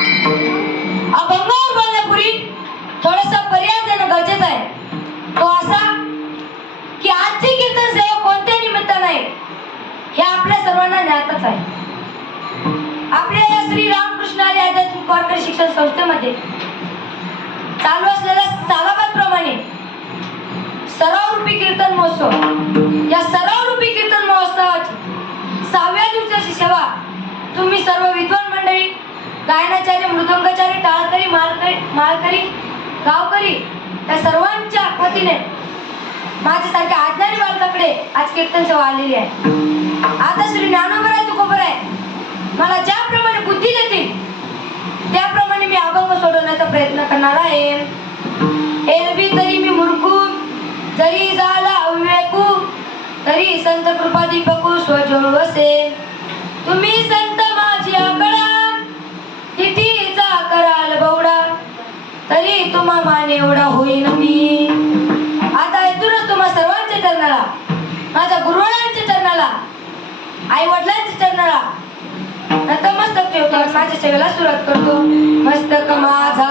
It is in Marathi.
अभंगावर बोलण्यापूर्वी थोडासा पर्याय देणं गरजेचं आहे. तो असा की आजची कीर्तन सेवा कोणत्या निमित्तानं आहे हे आपल्या सर्वांना ज्ञातच आहे. आपल्या या श्री रामकृष्ण हरी आध्यात्मिक वारकरी शिक्षण संस्थेमध्ये चालू असलेल्या सालाबादप्रमाणे सरावरूपी कीर्तन महोत्सव, या सरावरूपी कीर्तन महोत्सवाची 6व्या दिवसाची सेवा तुम्ही सर्व विद्वान मंडळी, गायनाचार्य, मृदंगाचार्य, टाळकरी, माळकरी, गावकरी या सर्वांच्या वतीने माझ्यासारख्या आज्ञानी बालकाकडे आज कीर्तन सेवा आलेली आहे. आता श्री ज्ञानोबराय तुकोबराय मला ज्याप्रमाणे बुद्धी देतील त्याप्रमाणे मी अभंग सोडवण्याचा प्रयत्न करणार आहे. एरवी तरी मी मूर्खू, जरी झाला अविवेकू, तरी संत कृपा दीपकू स्वजोळ वसे. तुम्ही संत माझी आकडा, तिथीचा कराल बवडा, तरी तुम्हा मान एवढा होईन मी. आता येथूनच तुम्हा सर्वांच्या चरणाला, माझ्या गुरुवारांच्या चरणाला, आई वडिलांच्या चरणाला नतमस्तक ठेवतो. माझ्या सेवेला सुरुवात करतो. मस्तक माझा